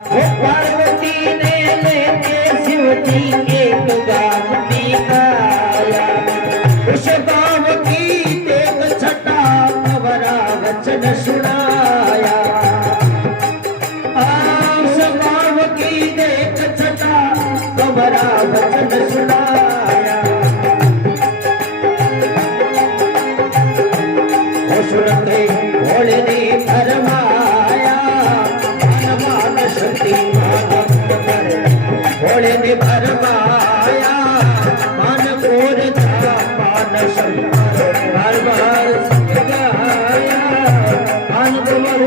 पार्वती ने लेके शिव जी एक गाँव दिखाया, उस गाँव की देख छटा खबरा वचन सुनाया। उस गाँव की देख छटा खबरा वचन सुनाया। सुनते भोले ने फरमाया, मान शक्ति भोले ने फरमाया, मान कोर मान शंकर बार बार गाया, मान कुंवर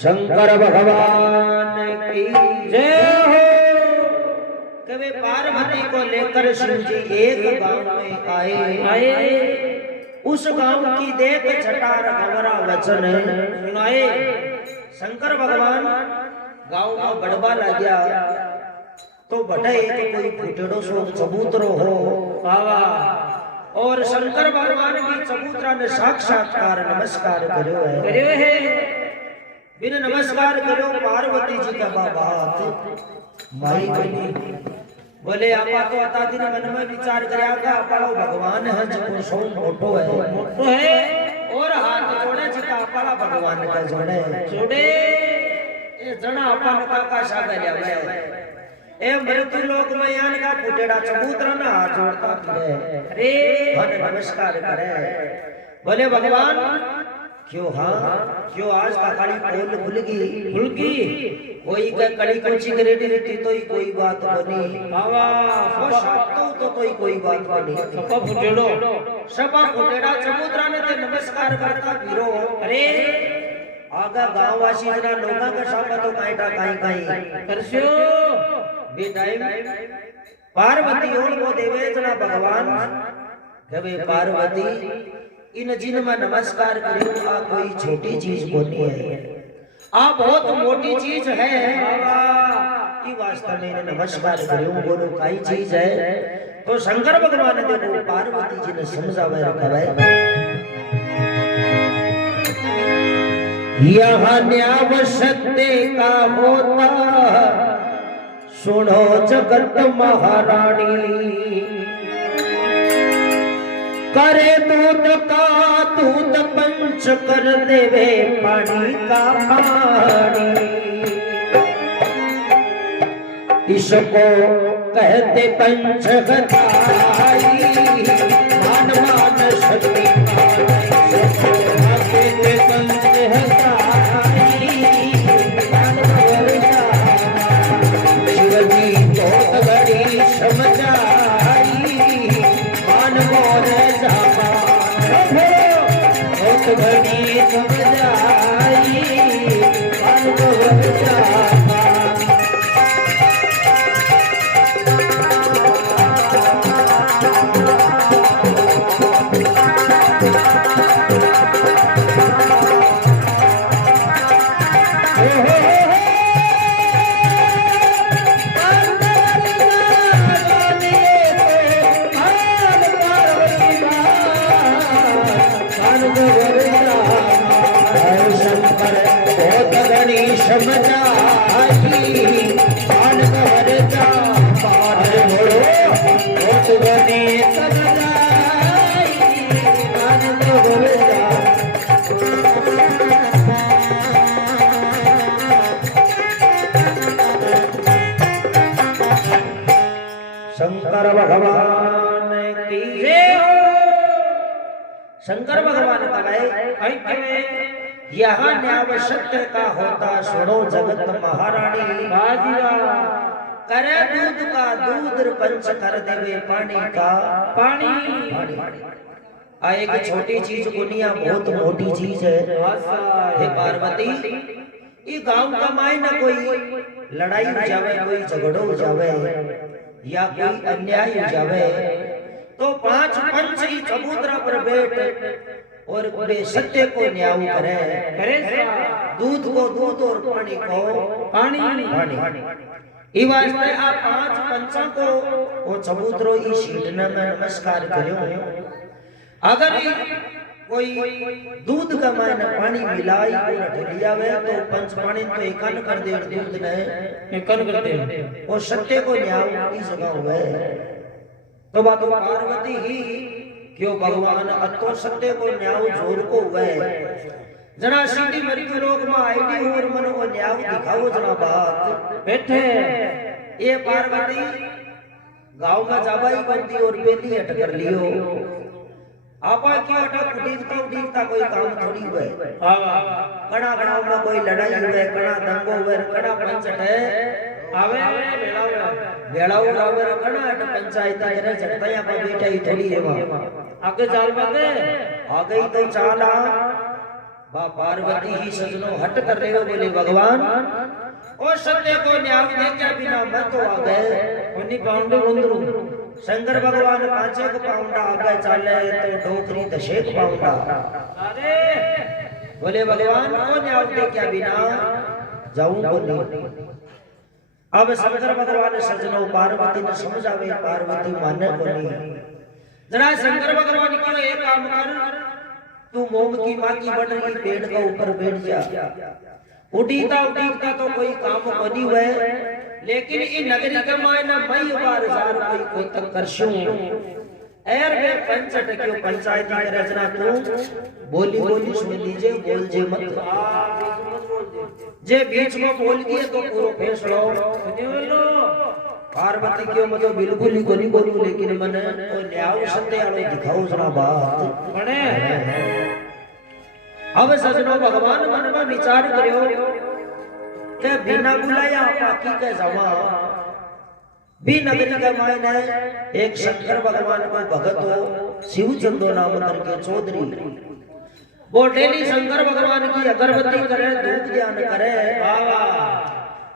शंकर भगवान की जय हो। कभी पार्वती को लेकर शिव जी एक गांव में आए। उस गांव की देख छटार खबरा वचन सुनाए। शंकर भगवान गांव में बड़बा लग्या तो बड़े कोई फुटड़ो सो चबूतरो हो बाबा, और शंकर भगवान भी चबूतरा ने साक्षात्कार नमस्कार करो है। बिन नमस्कार करो पार्वती जी का बाबा माई बनी बोले आपा तो आता दिन मन में विचार करया का आपा भगवान है जो सो मोटो है और हाथ जोड़े छका आपा भगवान का जोड़े ए जना आपा का सागा जावे ए मृत्यु लोक में यान का फुटेड़ा चबूतरा ना हाथ जोड़ता फिरे अरे भन नमस्कार करे बोले भगवान क्यों क्यों आज का काली पोल खुल गई कोई का कड़ी को सिगरेट लेती तो ही कोई बात बनी बाबा तो कोई बात बनी सपा फुटेड़ा चबूतरा ने ते नमस्कार करता फिरो अरे आगा गांववासी जना लोगा का सापा तो काईटा काई करस्यो बे टाइम पार्वती और वो देवे जना भगवान कभी पार्वती इन जिन में नमस्कार करो आ कोई छोटी चीज कोनी है, आ बहुत मोटी चीज है बाबा। वास्तव में नमस्कार करो बोलो काई चीज है। तो शंकर भगवान ने देखो पार्वती जी ने समझावे रखा है। यहाँ न्याय सत्य का होता सुनो जगत महारानी, करे दूध का दूध पंच कर देवे पानी का पानी, इसको कहते पंचगताई मान मान शक्ति कहते पंचगताई शिवजी बहुत बड़ी समझाई मान मोर घड़ी समझाई मान मोर शंकर भगवान की शंकर भगवान कहे यहाँ न्याय सत्य का होता सुनो जगत महारानी करे दूध का दूध पंच कर देवे पानी का पानी आ एक छोटी चीज दुनिया बहुत मोटी चीज है हे पार्वती ये गांव का मायना कोई लड़ाई हो जावे कोई झगड़ो हो जावे या कोई अन्याय हो जावे तो पांच पंच ही चबूतरा पर बैठ और वे सत्य को न्याय करे दूध को दूध और पानी को पानी ई वास्ते आ पांच पंचा को वो चबूतरो ई सीटने में नमस्कार करियो अगर कोई दूध का मायने पानी मिलाई और ढलियावे तो पंच पानी तो एकन कर दे दूध ने एकन कर दे और सत्य को न्याय की जगह हुए तो बात पार्वती ही क्यों भगवान अतो सत्य को न्याय जोर को हुए जना सीधी मृत्यु लोक में आईडी और मन को न्याय दिखाओ जना बात बैठे ये पार्वती गांव में जाबाई बनती और बेटी हट कर लियो आपा की अटक उड़ीकता कोई काम थोड़ी हुए कड़ा गांव में कोई लड़ाई हुए कड़ा दंगो हुए कड़ा पंचट है आवे बेड़ाओ आवे कड़ा अट पंचायत रे जड़ता या पर बेटा ही थोड़ी है वहां आगे चाल बाते आगे तो चाला बा पार्वती ही सजनो हट कर रहे हो बोले भगवान और सत्य को न्याय दे के बिना मैं तो आ गए उन्हीं पाउंडे उंदरू शंकर भगवान पांचे को पाउंडा आगे चले तो डोकरी दशेक पाउंडा अरे बोले भगवान को न्याय दे के बिना जाऊं को नहीं अब शंकर भगवान सजनो पार्वती ने समझावे पार्वती माने को नहीं जरा शंकर भगवान को एक काम कर तू मोम की मां की बन रही पेड़ के ऊपर बैठ जा उड़ीता तो कोई काम बनी हुए लेकिन ई नगरी के मायना मई बार जार कोई तक करशू एर वे पंचट क्यों पंचायती की रचना तू बोली सुन लीजिए बोल जे मत जे बीच में बोल दिए तो पूरा फैसलो पार्वती क्यों मतलब बिल्कुल ही कोनी बोलू लेकिन मने तो न्याय सत्य आलो दिखाओ जरा बात बने अब सजनो भगवान मन में विचार करियो के बिना बुलाया पाकी के जमा भी नगरी का मायने एक शंकर भगवान को भगत हो शिव चंदो नाम करके चौधरी वो डेली शंकर भगवान की अगरबत्ती करे धूप ध्यान करे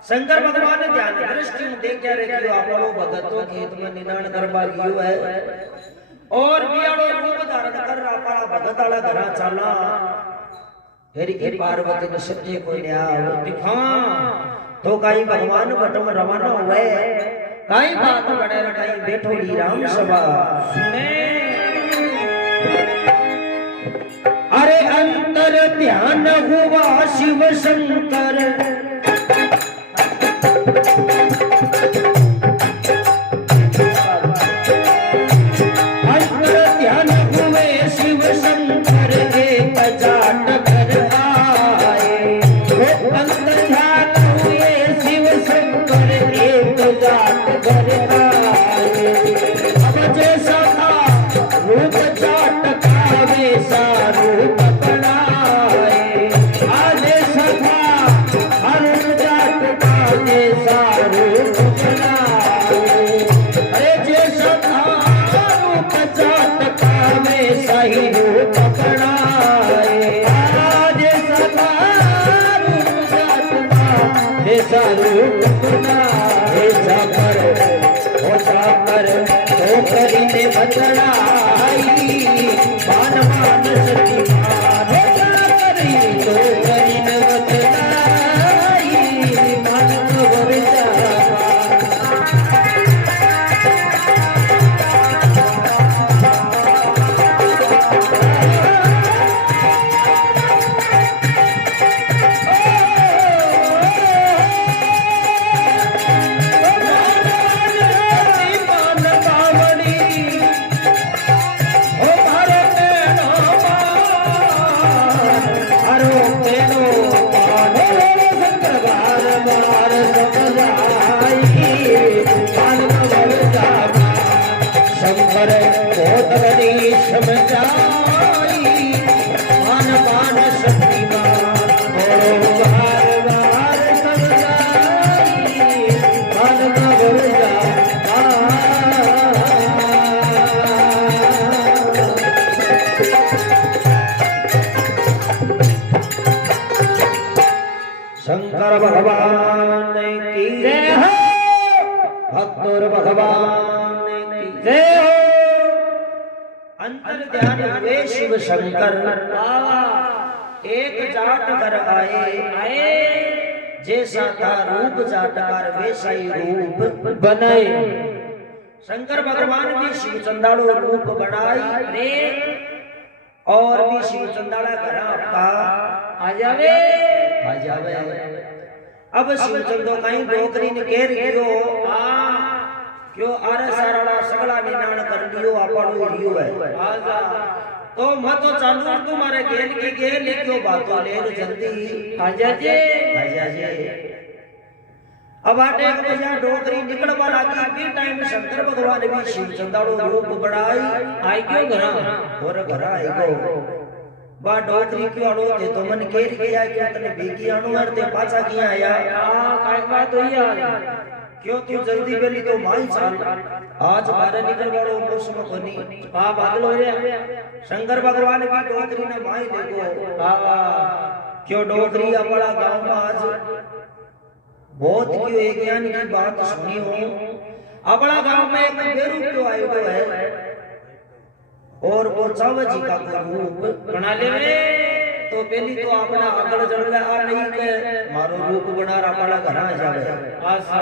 शंकर भगवान ने ध्यान दृष्टि में देख के रखियो आपो भगतो खेत में निदान करवा लियो है और बियाड़ो रूप धारण कर आपा भगत वाला घरा चला फिर पार्वती ने सत्य को न्याय दिखा तो काई भगवान बटम रवाना हुए काई बात बड़े रटाई बैठोड़ी राम सभा सुने अरे अंतर ध्यान हुआ शिव शंकर अंतर ध्यान हुए शिव शंकर एक जाट घर आए वो अंतर ध्यान हुए शिव शंकर एक जाट घर आए अब जैसा था रूप जाट का वैसा रूप अपनाए आज सदा हर जाट का जैसा रूप अपनाए अरे जैसा था रूप जाट का वैसा ही रूप अपनाए आज सदा रूप जाट का वैसा रूप अपनाए तो करीने बचड़ाई मान मान सती मान करी तो करीने बचड़ाई मान को विचार शंकर बहुत गणेश में जाई मान मान शक्तिमान और बार बार सबदाई मान नवजा शंकर भगवान की जय हो भक्तोर भगवान की जय हो अंतर ध्यान हुए शिव शंकर एक जाट कर आए जैसा था रूप जाट कर वैसा ही रूप बनाए शंकर भगवान भी शिव चंदाड़ो रूप बनाई और भी शिव चंदाड़ा घर आपका आ जावे अब शिव चंदो कहीं डोकरी ने कह रही हो क्यों आरे सारा सगला निनाण कर लियो आपड़ो लियो है तो मैं तो चालू तुम्हारे गेल के गेल क्यों बातों ले जल्दी आजा जे अब आटे एक बजा डोकरी निकलवा लगी भी टाइम शंकर भगवान भी शिव चंदाड़ो रूप बढ़ाई आई क्यों घरा और घरा आई गो बा डोकरी क्यों आड़ो थे तो मन केर के आ क्यों तने बेगी आनो और ते पाछा किया आया काय बात हुई यार क्यों तू जल्दी बेली तो माई चाल आज बारे निकल वालो मौसम बनी बा बादल हो रे शंकर भगवान की डोकरी ने माई देखो बाबा क्यों डोकरी अपना गांव में आज बहुत क्यों एक ज्ञान की बात सुनी हो अपना गांव में एक बेरू क्यों आयो है और वो चावल जी का रूप बना ले तो पहली तो अपना आगल जड़ आ नहीं के मारो रूप बना अपना घर आ जावे आसा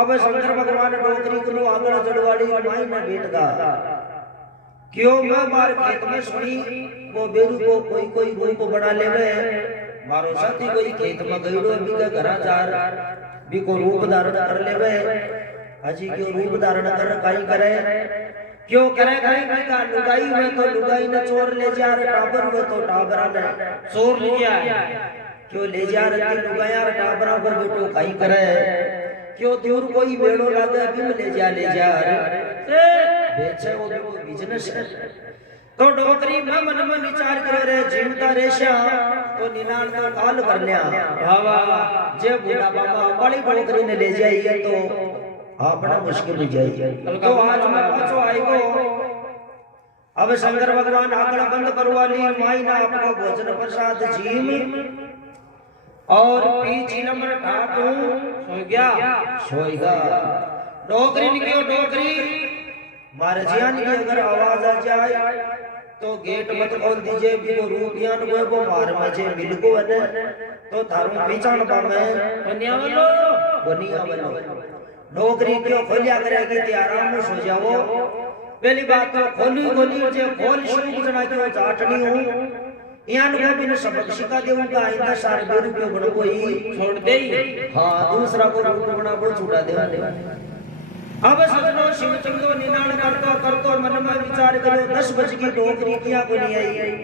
अब शंकर भगवान डोकरी को आगल जड़वाड़ी माई में बैठ गा क्यों मैं मार खेत में सुनी वो बेरू को कोई रूप बना लेवे मारो साथी कोई खेत में गईड़ो भी के घर जा भी को रूप धारण कर लेवे अजी क्यों रूप धारण कर काई करे क्यों करे कहीं का लुगाई हुए तो लुगाई ने चोर ले जा रे टाबर हुए तो टाबरा ने चोर ले जा क्यों ले जा रे लुगाया टाबरा पर बेटो कहीं करे क्यों दूर कोई बेड़ो लागे भी ले जा बेचे वो बिजनेस तो डोकरी में मन में विचार करे रे जीवता रेशा तो निनाण तो काल कर लिया बाबा जे बूढ़ा बाबा बड़ी डोकरी ने ले जाई तो अपना मुश्किल हो जाए तो आज मैं पाछो आएगो अब शंकर भगवान आकड़ा बंद करवा ली माई ना आपको भोजन प्रसाद जीम और पीछी नंबर ठाटू सोएगा डोकरी निकलो डोकरी मारे जियान की अगर आवाज आ जाए तो गेट मत खोल दीजिए भी वो रूपियान को मार मजे मिल को तो थारू पहचान पावे बनिया वालो नौकरी क्यों खोलिया करेगी ते आराम से सो जाओ पहली बात तो खोली जे खोल शुरू जना क्यों चाटनी हूं यान को भी सबक सिखा देऊंगा आइंदा सारे बेरू क्यों बन कोई छोड़ दे हां दूसरा को रूप बना को छुड़ा दे अब सजनो शिव चंदो निनाण करतो मन में विचार करो 10 बज की नौकरी किया को नहीं आई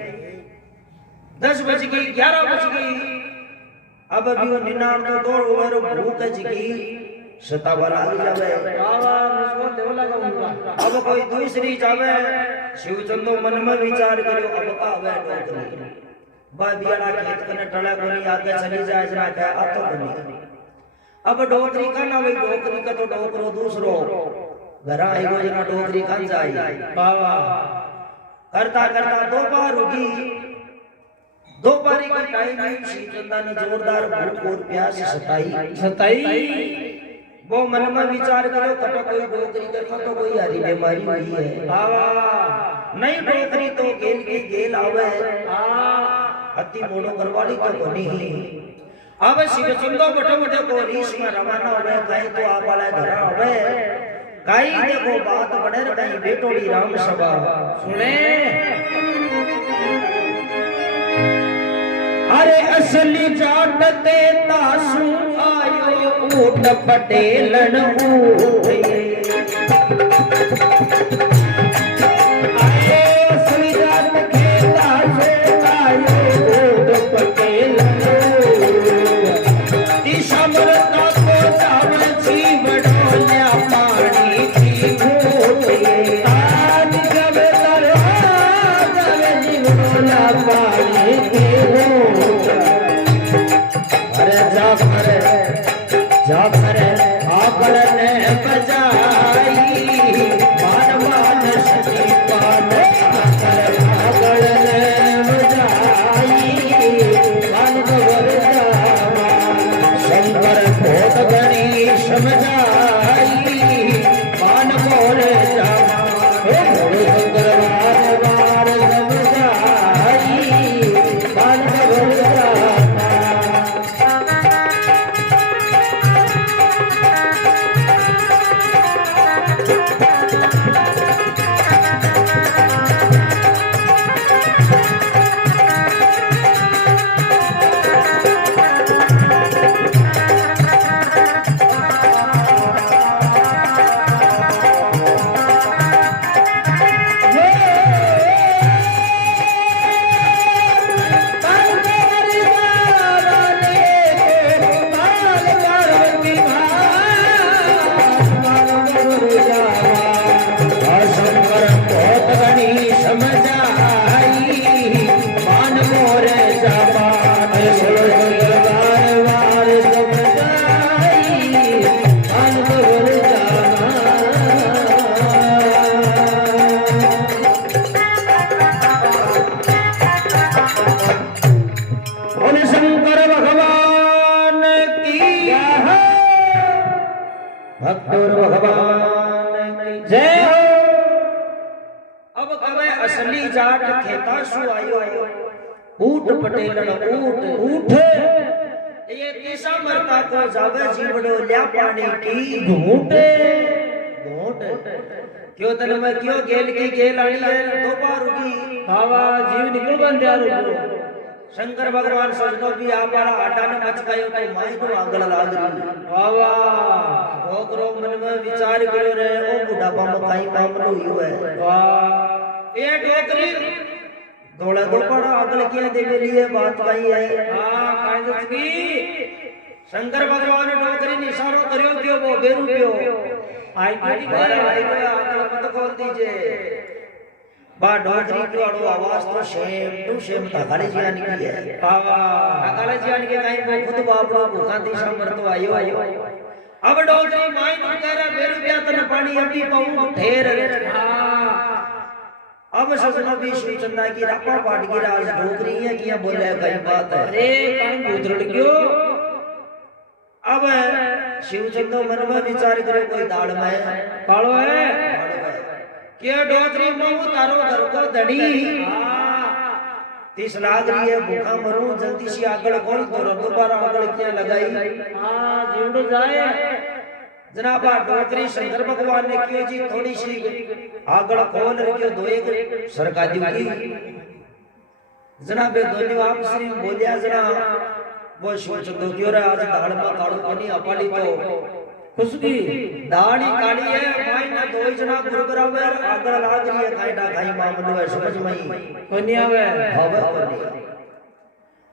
10 बज की 11 बज गई अब भी वो निनाण तो दौड़ ओवर भूख जगी सतावला जावे अब कोई दूसरी जावे शिव चंदो मन में विचार करो अब आवे डोकरी बादियाला खेत कने टला कोनी आगे चली जाए जना के आतो बनी अब डोकरी का ना वही डोकरी का तो डोकरो दूसरो घर आएगो जना डोकरी का जाए बाबा करता करता दो बार रुकी दोपहर के टाइम में शिव चंदा ने जोरदार भूख और प्यास सताई वो मन में विचार करो कटो कोई डोकरी देखो तो कोई हरी बीमारी हुई है बाबा नहीं डोकरी तो गेल की गेल आवे अति मोड़ो करवाली तो बनी ही अब शिव चंदो बटे को रीस में रवाना होवे कहीं तो आप वाला घर होवे कहीं देखो बात बड़े कहीं बेटोड़ी राम सभा सुने अरे असली जाट ते तासू आयो ऊट पटेलन ऊठे अरे असली जाट के तासे आयो ऊट पटेलन दिशा मरता को चावल छी बड़ोल्या पानी थी घूटे आज जब दरवाजा शंकर बहुत घनी समझाई मान मोर जाबान बार बार समझाई मान मोर बोले शंकर भगवान की भक्तों भगवान की जय हो। अब कवे असली जाट खेतासु आयो ऊट पटेलन ऊट ऊठ ये तीसा मरता को जावे जीवड़ो ल्या पानी की घूंट घूंट क्यों तन में क्यों गेल की गेल आनी है दो पार की बाबा जीव निकल बन जा रो शंकर भगवान सजनो भी आपारा आटा ने मचकायो तो माई को आंगल लाग रही बाबा ओकरो मन में विचार करो रे ओ बुढ़ापा में काई मामलो हियो है वाह ये डोकरी दौड़ा दो पड़ा आंगल किया देवे लिए बात काई है हां काई दसकी शंकर भगवान ने डोकरी ने इशारो करियो क्यों वो बेरू पियो आई आंगल मत खोल दीजिए बा डोकरी की वालो आवाज तो सेम टू सेम काले जिया निकली है बाबा काले जिया निके काई वो खुद बाबू भूखांती समर तो आयो अब डोकरी माई नु कह रहा बेरू पिया तने पानी अभी पाऊं ठेर हां अब सजना भी शिवचंदा की रापा पाट की राज डोकरी है किया बोले कई बात है अरे काई भूतरड़ क्यों अब शिवचंदो मन में विचार करे कोई दाड़ में कालो है के डोकरी में तारो घर को धनी तीस लाग रही है भूखा मरूं जल्दी सी आगल खोल तो दोबारा आगल क्या लगाई हां जीवड़ो जाए जनाब डोकरी शंकर भगवान ने क्यों जी थोड़ी सी आगल खोल रखियो दो एक सरकारी की जनाब दोनों आपस में बोलिया जरा वो शिवचंदो क्यों रे आज दाड़ में काड़ू कोनी अपाली तो खुशबी दाढ़ी काली है माई ना दो जना गुरु बराबर आगल लाग रही है काईटा काई मामलो है समझ मई कोनी आवे हवे कोनी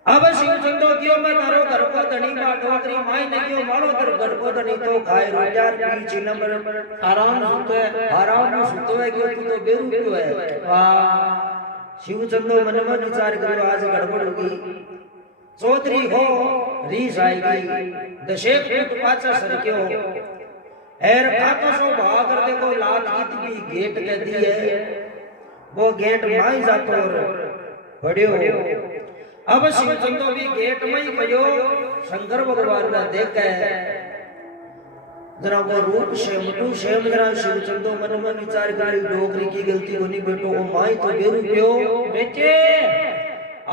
अब शिवचंदो क्यों मैं तारो घर को धनी का डोकरी माई ने क्यों मारो तर घर को धनी तो खाए रोजार पीछे नंबर आराम सुतो है क्यों तू तो बेरू क्यों है वाह शिवचंदो मन में विचार करो आज गड़बड़ होगी चौधरी हो रीस आएगी दशेक फुट पाचा सरक्यो एर खातो सो भाग कर देखो लाल गीत की गेट कह दी है वो गेट माई जातो पड़ियो अब शिवचंदो भी गेट में ही पड़ियो शंकर भगवान ने देखे जरा वो रूप शेम जरा शिवचंदो मन में विचार करी डोकरी की गलती होनी बेटो ओ माई तो बेरू पियो बेटे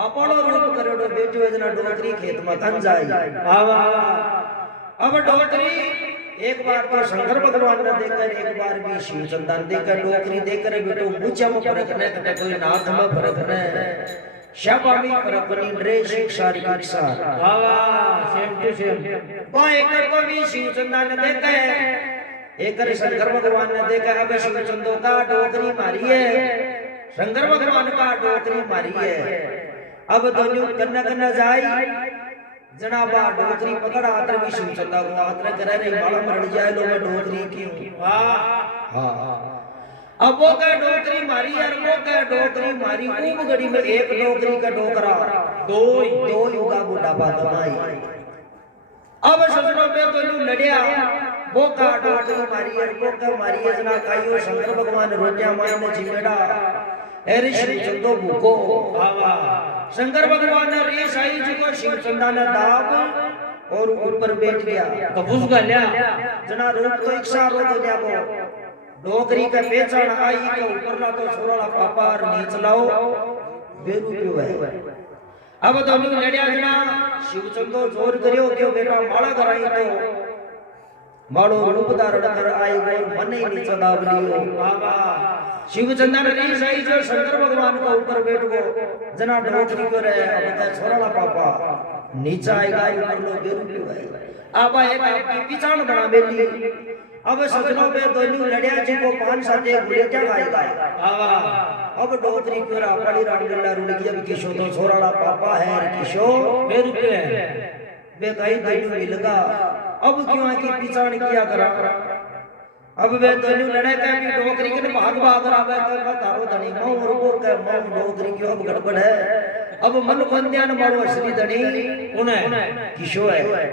आपनो रूप करेडो बेटो जना डोकरी खेत में कन जाई वाह अब डोकरी एक बार तो शंकर भगवान ने देखकर एक बार भी शिवचंदा ने देखकर डोकरी देखकर बेटो मुझे में फर्क न कटे कोई नाथ में फर्क न शाबामी फर्क नहीं रे शिक्षा शिक्षा वाह सेम टू सेम वो एक को भी शिवचंदा ने देखा है एक शंकर भगवान ने देखा अब शिवचंदो का डोकरी मारी है शंकर भगवान का डोकरी मारी है अब दोनों कन्ना कन्ना जाई जनाबा डोकरी पकड़ आतर भी शिवचंदा को आतर करे रे बाला मर जाए लो मैं डोकरी क्यों वाह हां अब वो का डोकरी मारी यार वो का डोकरी मारी खूब घड़ी में एक डोकरी का डोकरा दो युगा बुढ़ा बात माई अब सजनों पे दोनों लड़िया वो का डोकरी मारी यार वो का मारी है जना कायो शंकर भगवान रोटियां माई ने जिमेड़ा एरे शिवचंदो भूखो वाह शंकर भगवान ने रेस आई जी को शिवचंदा ने दाब और ऊपर बैठ गया तो घुस गया जना रूप तो इच्छा रो हो गया वो डोकरी का पहचान आई के ऊपर ना तो छोरा पापा नीच लाओ बेरू क्यों है अब दोनों लड़िया जना शिवचंदो जोर करियो क्यों बेटा माला कराई तो मालो रूप धारण कर आई वो मन ही नीचे दाब लियो बाबा शिवचंदा ने रीस आई जो शंकर भगवान को ऊपर बैठ गो जना डोकरी को रे अब तो छोरा पापा नीचे आएगा ऊपर लो बेरू क्यों है अब एक पिछाण बना बेली अब सजनों पे दोनों लड़िया जी को पान साथे गुलेटा खाएगा अब डोकरी को अपनी रामगल्ला रुड़गी अब किशो तो छोरा पापा है किशो बेरू क्यों है बे कहीं दोनों मिलगा अब क्यों की पिछाण किया करा अब वे दोनों लड़े के भी डोगरी के भाग भाग आवे तो तारो धनी मऊ रुको के मऊ डोगरी की अब गड़बड़ है अब मन बंदिया न मारो असली धनी कौन है किशो है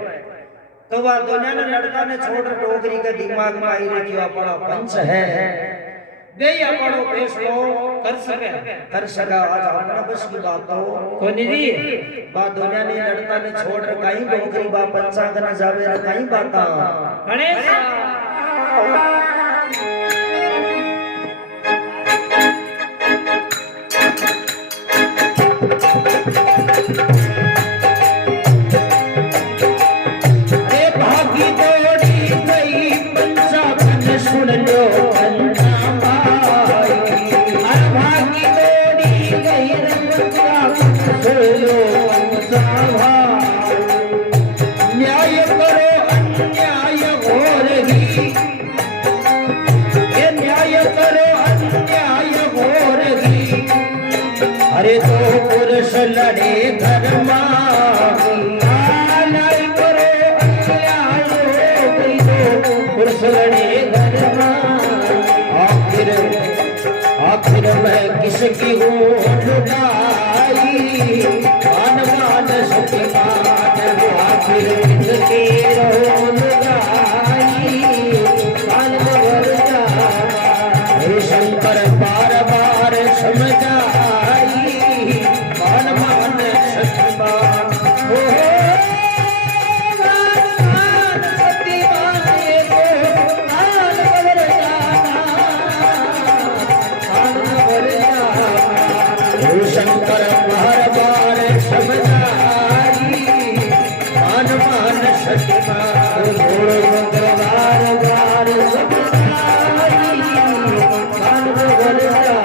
तो वह दोनों ने लड़का ने छोड़ डोगरी के दिमाग में आई रही कि अपना पंच है वे अपनो फैसलो कर सका आज अपना बस की बात हो कोनी दी बा दुनिया ने लड़का ने छोड़ कहीं डोगरी बा पंचा करना जावे कहीं बाता गणेश अरे तो पुरुष लड़े घर नहीं करो पुरुष लड़े घर आखिर मैं किसकी हूँ लुगाई मान मान सुखी मान आखिर किसकी हूँ लुगाई मान भर जा शंकर बार बार समझा शंकर बार बार समझाई मान मान सतमान बार बार समझाई मान भर जा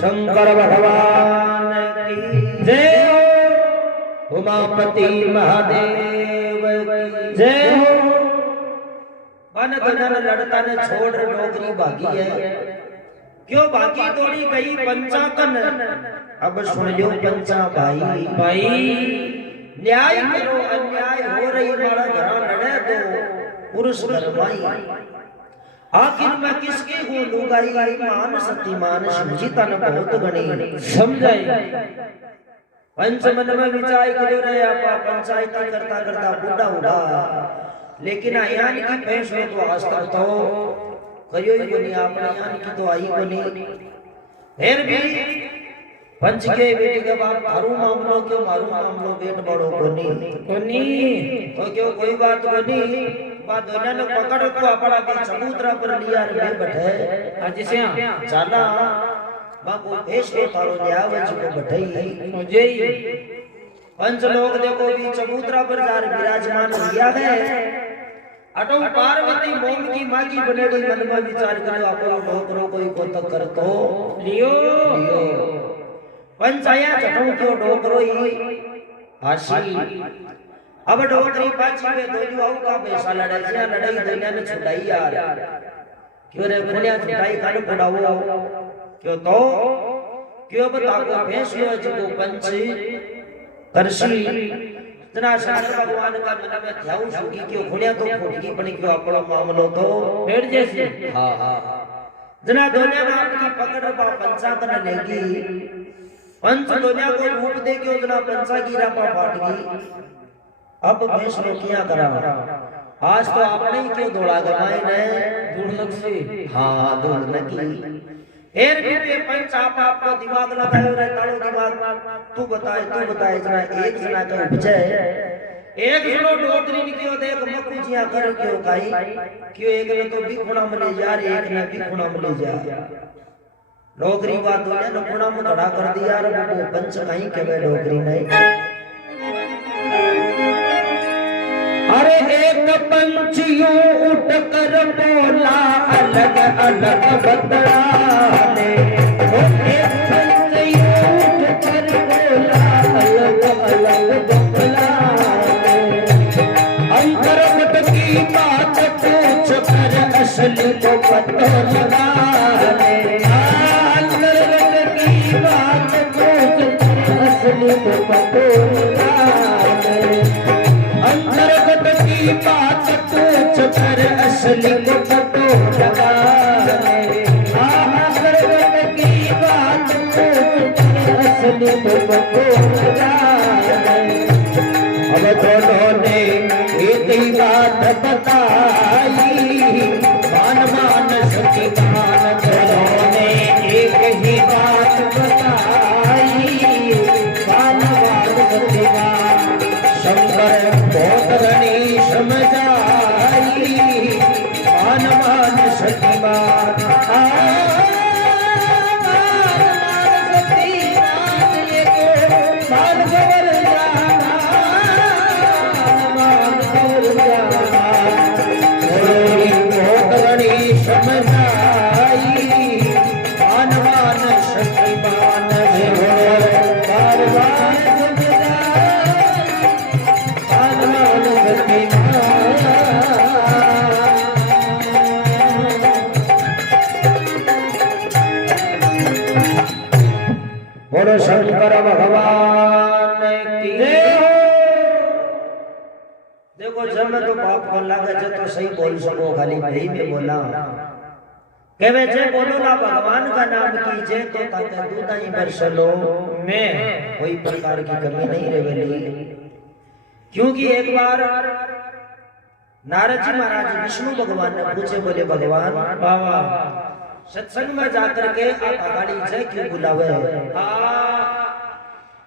शंकर भगवान की जय हो उमापति महादेव की जय हो बन धन लड़का ने छोड़ नौकरी भागी है क्यों भागी तोड़ी गई पंचाकन अब सुन लो पंचा भाई भाई न्याय करो अन्याय हो रही वाला घरा लड़े तो पुरुष गरमाई आखिर मैं किसके हूँ लुगाई मान सतीमान शिवजी तन बहुत गणी समझाई पंच मन में विचार करो रे आपा पंचायत करता करता बूढ़ा हुआ लेकिन आयान की फैसले तो आज तक तो करियो ही कोनी आपने आयान की तो आई कोनी फिर भी पंच के बेटी का बाप थारू मामलो क्यों मारू मामलो बेट बड़ो कोनी तो क्यों कोई बात कोनी बात दोनों ने पकड़ को अपना के समुद्र पर लिया रे बैठे आज से चला बापू भेष को थारो लिया वच को बैठाई मुझे पंच लोग देखो भी चबूतरा पर जार विराजमान किया है अटो पार्वती मोम की माँ की बनेगी मन में विचार करो आपको डोकरो कोई को तक कर तो लियो पंच आया चटो क्यों डोकरो ही हासी अब डोकरी पाची में दोनों आउ का पैसा लड़ाई दुनिया ने छुड़ाई यार क्यों रे दुनिया छुड़ाई कान पड़ाओ क्यों तो क्यों बता को भेष हो जो पंच करसी जना शंकर भगवान का मन में ध्यान होगी क्यों खुनिया तो फूटगी पड़ी क्यों अपना मामलो तो पेड़ जैसे हां जना दुनिया में आपकी पकड़ बा पंचा कर लेगी पंच दुनिया को रूप दे क्यों जना पंचा की रापा फाट गई अब भेष लो क्या करा आज तो आपने ही क्यों दौड़ा गवाए ने दूर से हां दूर लगी फिर भी पंच आपको दिमाग लगायो रे तालो दिमाग तू बताए जना एक जना का उपजय एक सुनो डोकरी निकलो देख मक्कू जिया कर क्यों काई क्यों एक ने तो भी खुणा में ले जा रे एक ने भी खुणा में ले जा डोकरी बात हो ने खुणा में खड़ा कर दिया रे वो पंच कहीं के वे डोकरी नहीं अरे एक पंछियों उठ कर बोला अलग अलग बतरा ने एक पंछियों उठ कर बोला अलग अलग बतरा अंतर्गत की बात पूछ कर असली को पता लगा ले अंतर्गत की बात पूछ कर असली को पता लगा ले अंतर्गत की बात पूछ कर असली को पता लगा ले अंतर्गत की बात पूछ कर असली को पता लगा ले अब दोनों ने एक ही बात बताई मान मान सती मान दोनों ने एक ही बात बताई मान मान सती मान शंकर बोधरणी समझाई मान मान सती मान बोलो शंकर भगवान की जय हो। देखो जब मैं तो पाप कर लगा जब तो सही बोल सको खाली भाई में बोला कहवे जे बोलो ना भगवान का नाम कीजिए तो ताकि दूधा ही बरसलो में कोई प्रकार की कमी नहीं रहेगी क्योंकि एक बार नारद जी महाराज विष्णु भगवान ने पूछे बोले भगवान बाबा सत्संग में जाकर के आप अगाड़ी जय क्यों बुलावे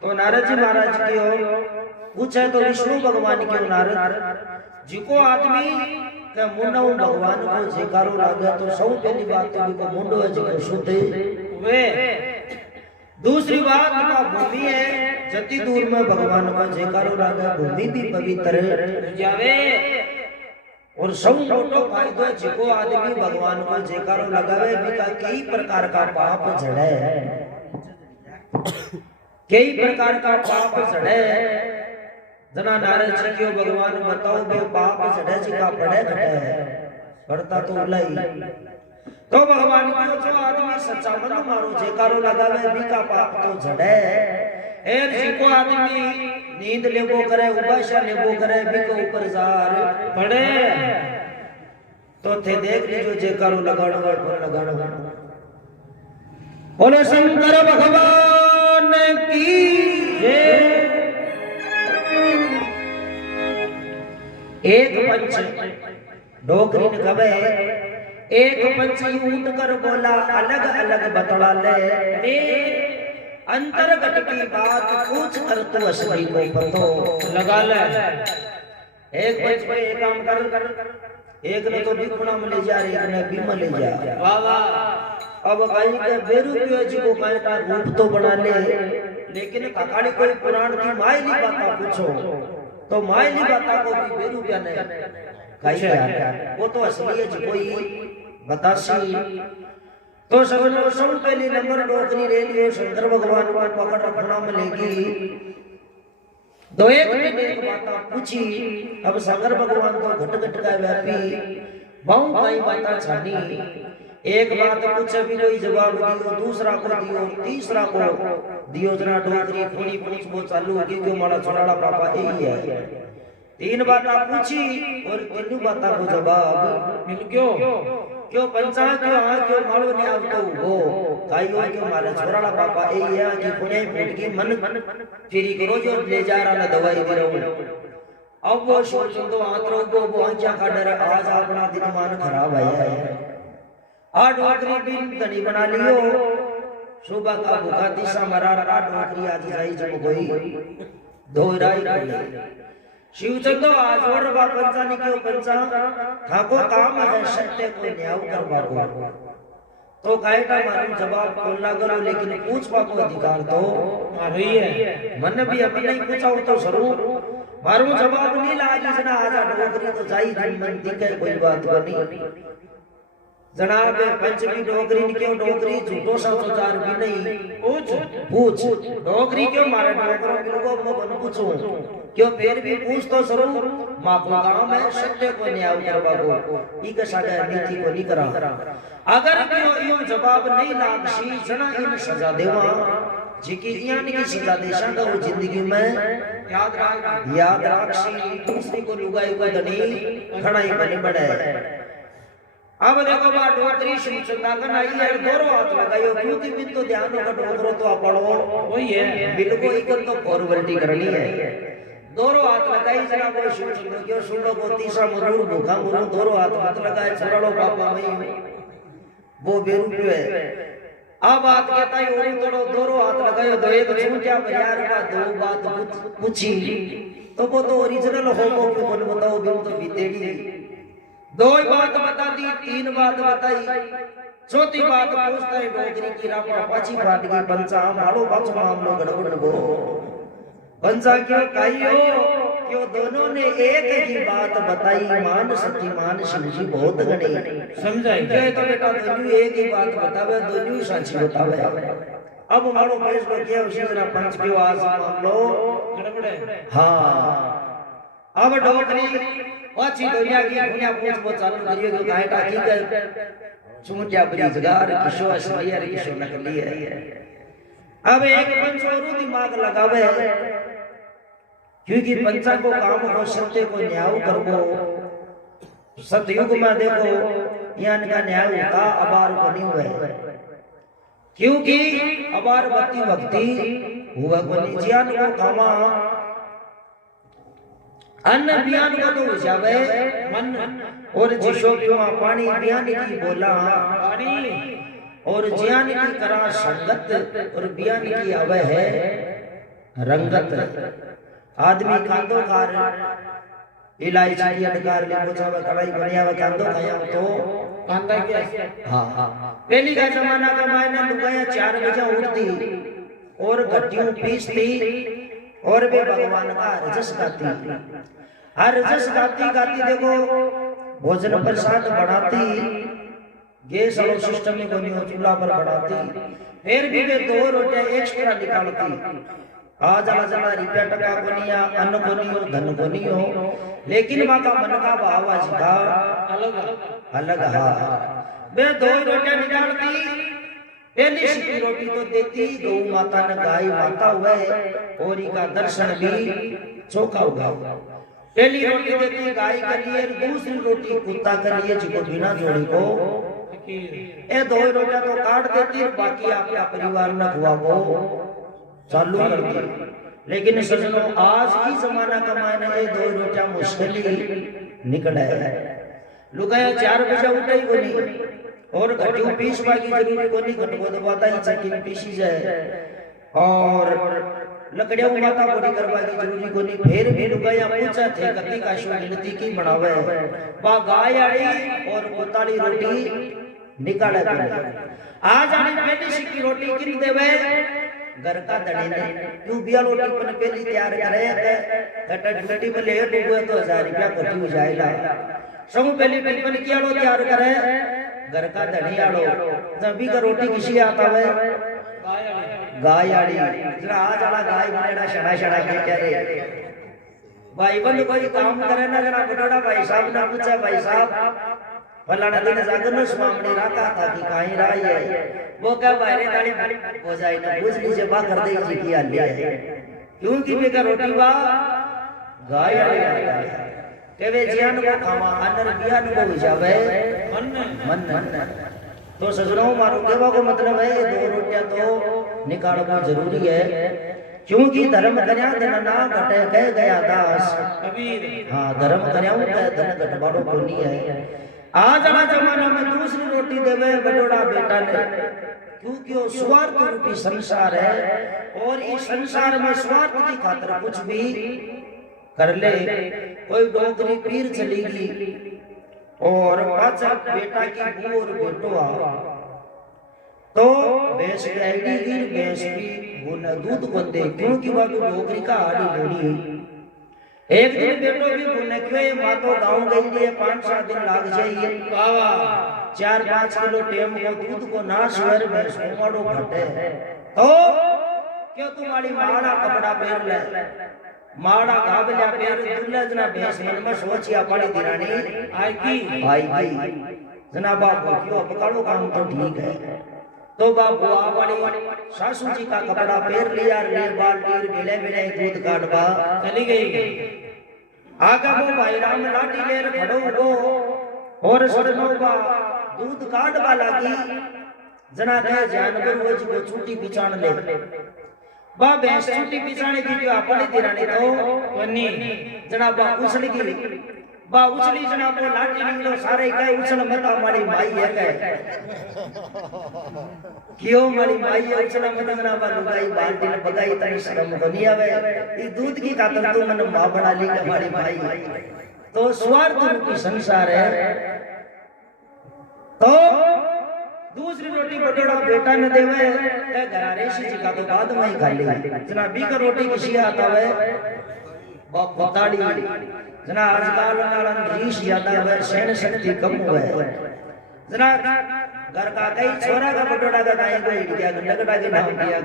तो नारद जी महाराज क्यों पूछे तो विष्णु भगवान क्यों नारद जिको आदमी के मुंडो भगवान को जयकारो लागे तो सब पहली बात तो को मुंडो है जो शुद्ध वे दूसरी बात का भूमि है जति दूर में भगवान को जयकारो लागे भूमि भी पवित्र जावे और सब मोटो फायदो जिको आदमी भगवान को जयकारो लगावे बिका कई प्रकार का पाप झड़े कई प्रकार का पाप झड़े जना नारद जी क्यों भगवान बताओ बे पाप झड़े जी का पड़े घटे करता तो उलाई तो भगवान क्यों जो आदमी सच्चा मन मारो जयकारो लगावे बिका पाप तो झड़े एर जिको आदमी नींद लेबो करे उपाशा लेबो करे बिको ऊपर जार पड़े तो थे देख लीजो जयकारो लगाड़ो और लगाड़ो बोलो शंकर भगवान की जय। एक पंच डोकरी ने कहे एक पंच ऊट कर बोला अलग अलग बतला ले अंतर्गत की बात पूछ कर तू असली को पतो लगा ले एक पंच पे एक काम कर एक ने तो भी खुणा में ले जा रही एक ने भी में ले जा वाह वाह अब कहीं के बेरुपये जी को कहीं का रूप तो बना ले लेकिन काकाड़ी कोई पुराण की मायली बात पूछो तो मायली बात को भी बेरुपया नहीं कहीं वो तो असली है जी कोई बतासी तो सब पहली नंबर डोकरी ले लियो शंकर भगवान को पकड़ रखना में लेगी दो एक बात पूछी अब शंकर भगवान को घट घट का व्यापी बहु कई बात छानी एक बात पूछे भी कोई जवाब दियो दूसरा को दियो तीसरा को दियो जना डोकरी पूरी पूछ वो चालू होगी जो मारा छोड़ा पापा यही है तीन बात पूछी और तीनों बात को जवाब मिल क्यों क्यों पंचा क्यों हाँ क्यों मारो नहीं आवतो हो कायो क्यों मारे छोराड़ा पापा ए या कि पुणे फूट की मन फेरी करो जो ले जा रहा दवाई दे रहा हूं अब वो सोच तो आंतरों को वो क्या का डर आज अपना दिन मान खराब है आ डोकरी भी तनी बना लियो सुबह का भूखा दिशा मरा रहा डोकरी आज जाई जब कोई दो राई शिवचंदो आजवर बा पंचा निक्यो पंचा थाको काम है सत्य को न्याय करवाको तो कायटा मालूम जवाब बोलना करो लेकिन पूछवा को अधिकार तो मारो ही है। मन भी अपने ही पूछाओ तो जरूर मारू जवाब नहीं लागी जना आजा नौकरी तो जाई दिन मन दिखे कोई बात नहीं जनाब पंचमी नौकरी ने क्यों नौकरी झूठो समाचार भी नहीं पूछ नौकरी क्यों मारे नौकरों को वो बन पूछो क्यों फिर भी पूछ तो जरूर मां को काम है सत्य को न्याय करवा को ई का सागर नीति को नहीं करा अगर क्यों यो जवाब नहीं लागसी जना इन सजा देवा जिकी यानी की सजा देशा का वो जिंदगी में याद राखसी दूसरी को लुगाई को धनी खड़ाई बनी बड़े अब देखो बा डोकरी शिवचंदा का नहीं है दोरो हाथ लगायो क्योंकि बिन तो ध्यान होगा डोकरो तो पढ़ो वही है। बिल्कुल इकन तो फॉरवर्डी करनी है दोरो हाथ लगाई जरा कोई शिवचंदा क्यों सुनो को तीसरा मुरुर भूखा मुरुर दोरो हाथ लगाए छोड़ो पापा नहीं वो बेरुपयो है अब बात कहता है ओरी तोड़ो दोरो हाथ लगायो दो एक छूटिया यार का दो बात पूछी तो वो तो ओरिजिनल होमो को बोल बताओ बिन तो बीतेड़ी दो बात बता दी तीन बात बताई चौथी बात पूछता है नौकरी की रापा पाची फाट की पंचा मारो पाचो मामलो गड़बड़ गो पंचा क्यों कहियो क्यों दोनों ने एक ही बात बताई मान सती मान शिव जी बहुत गणे समझाई कहे तो बेटा दोनों एक ही बात बतावे दोनों सच्ची बतावे अब मारो पेश को किया उसी तरह पंच क्यों आज मामलो गड़बड़ है। हाँ अब डोकरी पाची दुनिया की दुनिया पूछ वो चालू करियो तो गाय टाकी कर चुमटिया बरिजगार किशो असलियर किशो नकली है अब एक पंचोरू दिमाग लगावे क्योंकि पंचा को काम हो सत्य को न्याय करबो सतयुग में देखो ज्ञान का न्याय होता अबार को नहीं हुआ क्योंकि अबार भक्ति भक्ति हुआ को नहीं ज्ञान को कामा अन्न बियान को तो जावे मन और जिसो पिवा पानी बियान की बोला पानी और ज्ञान की करा संगत और बियान की आवे है रंगत आदमी कांदो खार इलायची की अडकार ले पोछावे कढ़ाई बनिया वे कांदो खाया तो कांदा क्या हां पहली का जमाना का मायना लुगाया 4 बजे उठती और गट्टियों पीसती और वे भगवान का रजस गाती हर रजस गाती गाती देखो भोजन प्रसाद बढ़ाती गैस और सिस्टम में कोनी चूल्हा पर बढ़ाती फिर भी वे 2 रोटियां एक्स्ट्रा निकालती आज जला रुपया टका कोनिया अन्न कोनी और धन कोनी हो लेकिन मां का मन का भाव आज का अलग अलग हा वे 2 रोटियां निकालती पहली सीधी रोटी तो देती गौ माता ने गाय माता हुए और इनका दर्शन भी चौका होगा पहली रोटी देती गाय के लिए दूसरी रोटी कुत्ता के लिए जिको बिना जोड़ी को ये 2 रोटियां तो काट देती और बाकी आपका परिवार न खुआवो चालू कर दी लेकिन सजनो आज की जमाना का मायना ये 2 रोटियां मुश्किल ही निकल है लुगाया 4 बजे उठे ही कोनी और घटियों पीस बाकी जरूरी कोनी घटको दबाता ही चक्की में पीसी जाए और लकड़ियों माता कोनी करवा की जरूरी कोनी फिर भी लुगाया पूछा थे कति का शो गिनती की बनावे बा गाय आड़ी और कोताली रोटी निकाले आज आने पहली सीकी रोटी किन देवे घर का दड़ी ने तू बिया रोटी पर पहली तैयार करे कटा ड्यूटी में लेट हुए तो 1000 रुपया कटी हो जाएगा सब पहली पहली किया लो तैयार करे घर का दड़ी आड़ो तभी का रोटी किसी आता है गाय आड़ी जरा आज आला गाय बनेड़ा शड़ा शड़ा के कह रहे भाई बंद कोई काम करे ना जरा बटोड़ा भाई साहब ने पूछा भाई साहब फलाना दिन जागर न स्वामी राका था कि कहीं राई है वो क्या बाहरे दाढ़ी हो जाए ना पूछ लीजिए बा कर दे जी किया लिया है क्योंकि बेका रोटी बा गाय आड़ी केवे जियान को खावा अनर बियान को जावे मन तो सजनों मारो देवा को मतलब है ये 2 रोटियां तो निकालना जरूरी है क्योंकि धर्म कन्या धन ना घटे कह गया दास कबीर हां धर्म कन्या धन घटबाड़ो को नहीं है आज वाला जमाना में दूसरी रोटी देवे बड़ोड़ा बेटा ने क्योंकि वो स्वार्थ रूपी संसार है और इस संसार में स्वार्थ की खातिर कुछ भी कर ले कोई डोगरी पीर चलेगी और पाचा बेटा की बू और बेटो आ तो भैंस की आईडी की भैंस की वो न दूध बंदे क्योंकि बाबू डोगरी का आड़ी लेनी एक दिन बेटो भी बोले क्यों माँ तो गाँव गई लिए 5-7 दिन लाग जाइए बाबा 4-5 किलो टेम को दूध को नाश कर भैंस को मारो फटे तो क्यों तुम्हारी माड़ा कपड़ा पहन ले माड़ा गाबला पैर दुल्ला जना भैंस मन में सोचिया पड़ी दिरानी आई जना बाबू क्यों पकड़ो काम तो ठीक है तो बाबू आ बड़ी सासू जी का कपड़ा पहन लिया रे बाल्टी मिले मिले दूध काटवा चली गई आगा वो भाई राम लाठी लेर खड़ो हो और सजनो बा दूध काटवा लागी जना दे जानवर रोज को छुट्टी पिछाण ले बा भैंस छुट्टी पिछाने की जो आपड़ी दिरानी तो वन्नी जना बा उछल की बा उछली जना वो लाठी निकलो सारे कहे उछल मत हमारी माई है कहे क्यों हमारी माई है उछल मत जना बा लुगाई बाल्टी ने बगाई तनी शर्म बनी आवे ई दूध की खातर तू मन मां बना ली हमारी माई तो स्वार्थ रूपी संसार है तो दूसरी रोटी बटोड़ा बेटा न देवे ए घरारे जी का तो बाद में ही खा ली जना बी का रोटी किसी आता है बाप बताड़ी जना आजकल नालन रीश ज्यादा है सहन शक्ति कम हुआ है जना घर का कई छोरा का बटोड़ा का काई कोई क्या गंडकटा के नाम दिया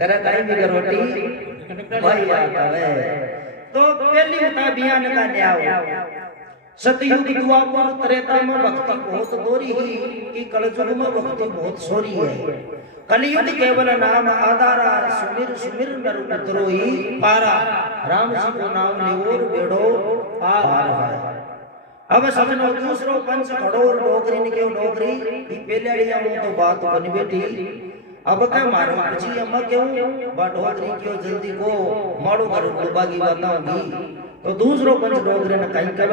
करे काई भी का रोटी भाई आता है तो पहली उता बयान का न्याय सतयुग द्वापर त्रेता में भक्ति बहुत दोरी ही कि कलयुग में भक्ति बहुत सोरी है कलयुग केवल नाम आधारा सुमिर सुमिर नर उतरोही पारा राम जी को नाम लियोर बेड़ो पार है अब समझो दूसरो पंच खड़ोर डोगरी ने क्यों डोगरी की पेलेड़िया में तो बात बन बैठी अब क्या मारो जी अम्मा क्यों बा डोगरी क्यों जल्दी को मारो करो दुर्भागी बताऊंगी तो दूसरो पंच डोगरे ने कहीं कब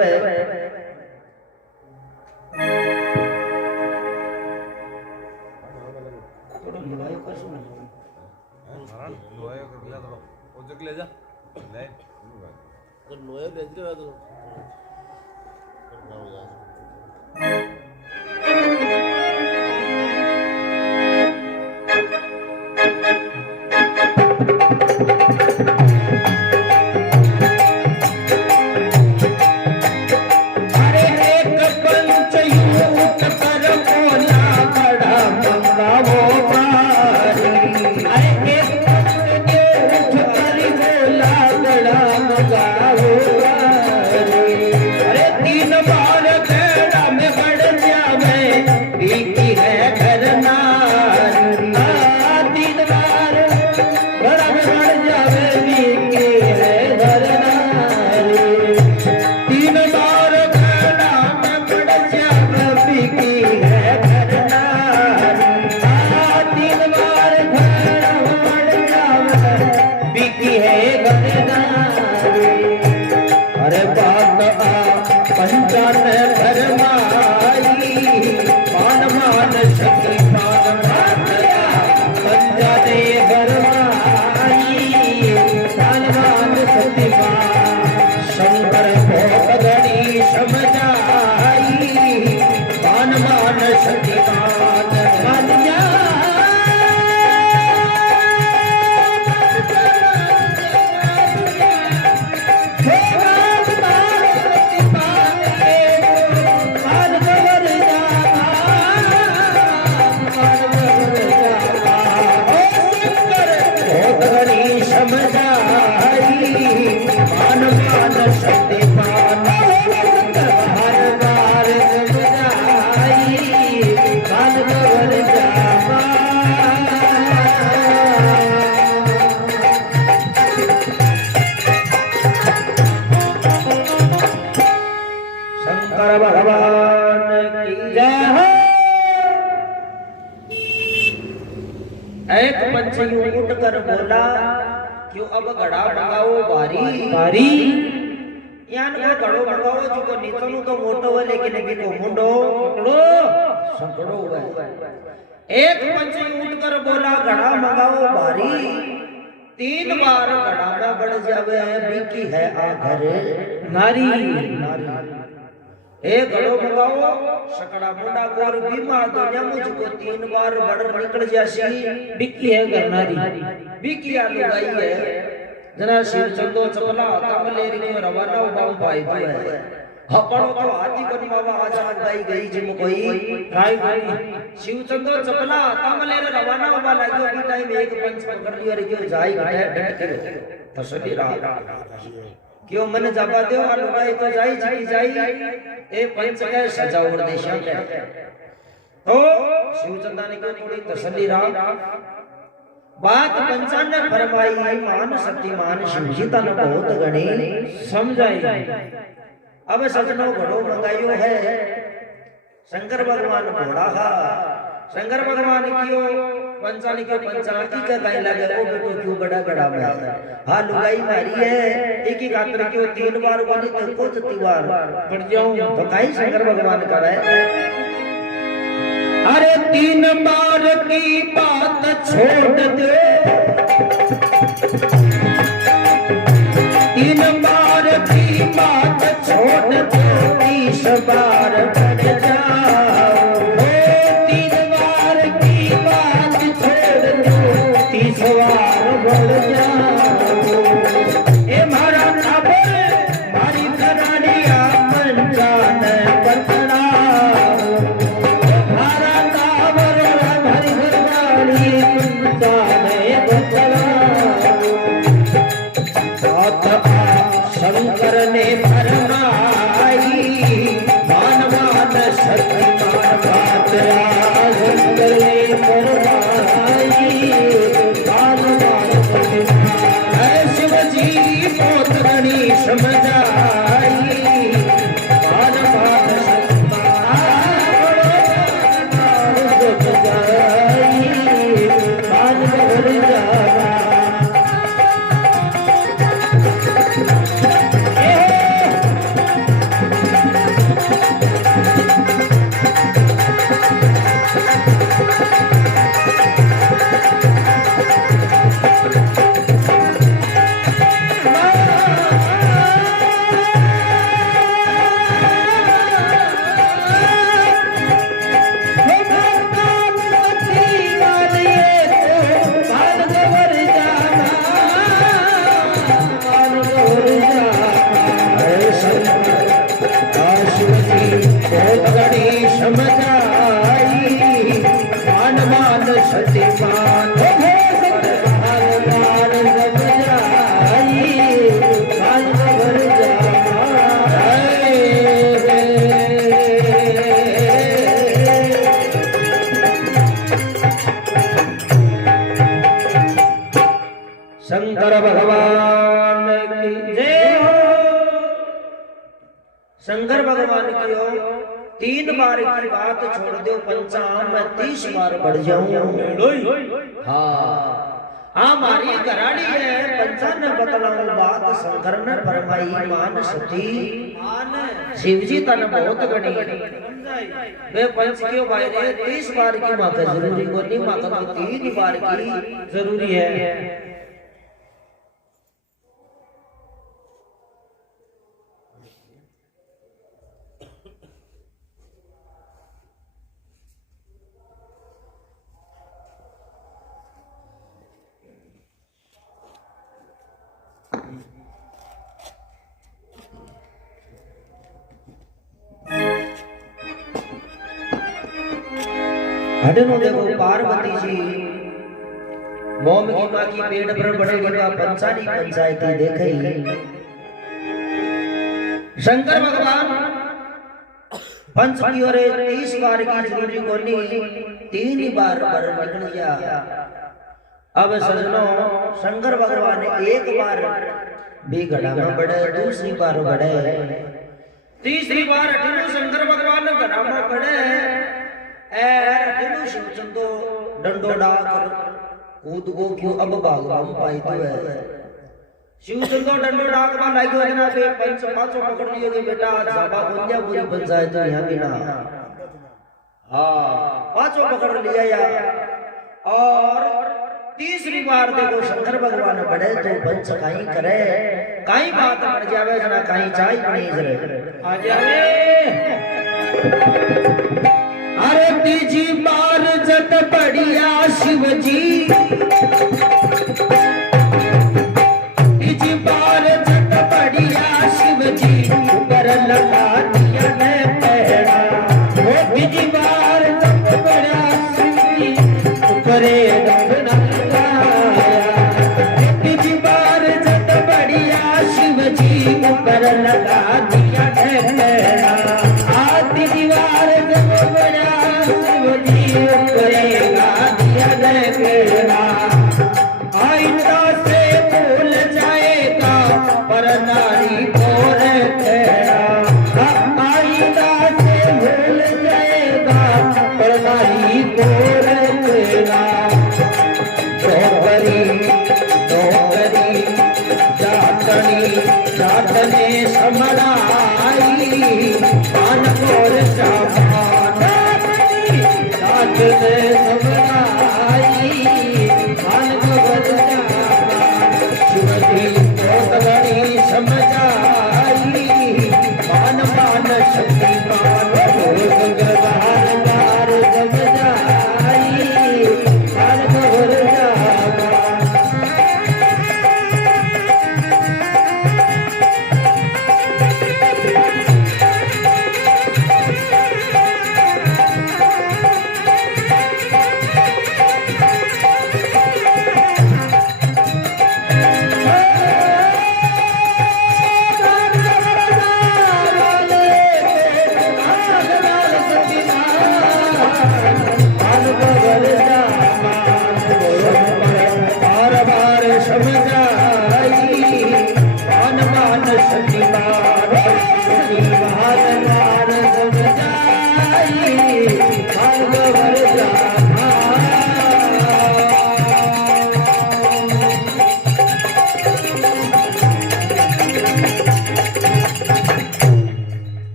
एक पंछी उठ कर बोला क्यों अब घड़ा मंगाओ भारी भारी यान को घड़ो मंगाओ जो को नीचनु तो मोटो है लेकिन अभी को मुंडो पकड़ो संकड़ो हुआ एक पंछी उठ कर बोला घड़ा मंगाओ भारी तीन बार घड़ा में बढ़ जावे है बिकी है आघर नारी एक घड़ो मंगाओ सकड़ा मुंडा गोर बीमा दुनिया मुझको तीन बार बढ़ निकल जासी बिकी है घर नारी बिकी आ लुगाई है जना शिव चंदो चपला कमलेरी को रवाना बाऊ भाई तो है हपड़ो तो हाथी बनवावा आजान गाई गई जिम कोई गाय गाय शिव चंदो चपला कमलेरी रवाना होवा लाग्यो बी टाइम एक पंच पकड़ लियो रे क्यों जाई घटे डट के तसली रहा क्यों मन जाबा दे आ लुगाई तो जाई जाई ए पंच के सजावड़ देशा के तो शिव चंदा ने क्यों थोड़ी तसली रहा बात पंचा ने फरमाई मान सतीमान शिवजी तन बहुत गणी समझाई अब सजनो घड़ो मंगायो है शंकर भगवान घोड़ा हा शंकर भगवान कियो पंचा ने क्यों पंचा की का गाय लगे ओ बेटो क्यों बड़ा बड़ा में हां लुगाई मारी है एक ही खातिर क्यों तीन बार बोली तो को जती बार पड़ जाऊं तो काई शंकर भगवान का है अरे तीन बार की बात छोड़ दे तीन बार की बात छोड़ दे 30 बार बढ़ जाओ तीन बार की बात छोड़ दो 30 बार बढ़ जाओ ए मारा नाबर मारी करानिया मन जान बतना मारा नाबर मारी करानी मन जान बतना शंकर ने फरमाई मानवान सतीमान बात शंकर ने फरमाई मानवान सतीमान शिव जी बहुत घनी समझाई मानवान शंकर भगवान की जय हो शंकर भगवान की हो तीन बार की बात छोड़ दो पंचा मैं 30 बार बढ़ जाऊं हाँ हमारी कराड़ी है पंचा ने बतलाऊं बात शंकर ने फरमाई मान सती शिव जी तन बहुत गणी वे पंच क्यों भाई रे 30 बार की माँ का जरूरी को नहीं माँ का तो 3 बार की जरूरी है हटनो देखो पार्वती जी मोम की माँ की पेट पर बढ़ेगी बा पंचानी पंचायती देखे शंकर भगवान पंच की ओर 30 बार की जरूरी कोनी 3 बार पर निकल गया अब सजनो शंकर भगवान एक बार भी घड़ा में बढ़े दूसरी बार बढ़े तीसरी बार अठनो शंकर भगवान घड़ा में बढ़े अठनो शिव चंदो डंडो डाकर कूद गो क्यों अब भागवान पाई तो है शिव चंदो डंडो डाक में लाग्यो जना पे पंच पांचों पकड़ लिए कि बेटा जाबा बोलिया पूरी पंचायत तो यहां भी ना हां पांचों पकड़ लिया या और तीसरी बार देखो शंकर भगवान बड़े तो पंच काई करे काई बात मर जावे जना काई चाय बनी जरे आ जावे। अरे तीजी बार जट बढ़िया शिव जी तीजी बार जट बढ़िया शिव जी ऊपर लगा दिया ने पहरा वो तीजी बार जट बढ़िया शिव जी ऊपरे रखना लगाया तीजी बार जट बढ़िया शिव जी ऊपर लगा दिया ने पहरा आती दीवार जब बड़ा शिव जी करेगा दिया देगा आइंदा से भूल जाएगा पर नारी को रहना आइंदा से भूल जाएगा पर नारी को रहना नौकरी नौकरी जातनी जातने समराई पान और जातने समराई पान और शिवजी नौकरी समझाई पान पान शक्ति पान गरबार बार समझाई पान और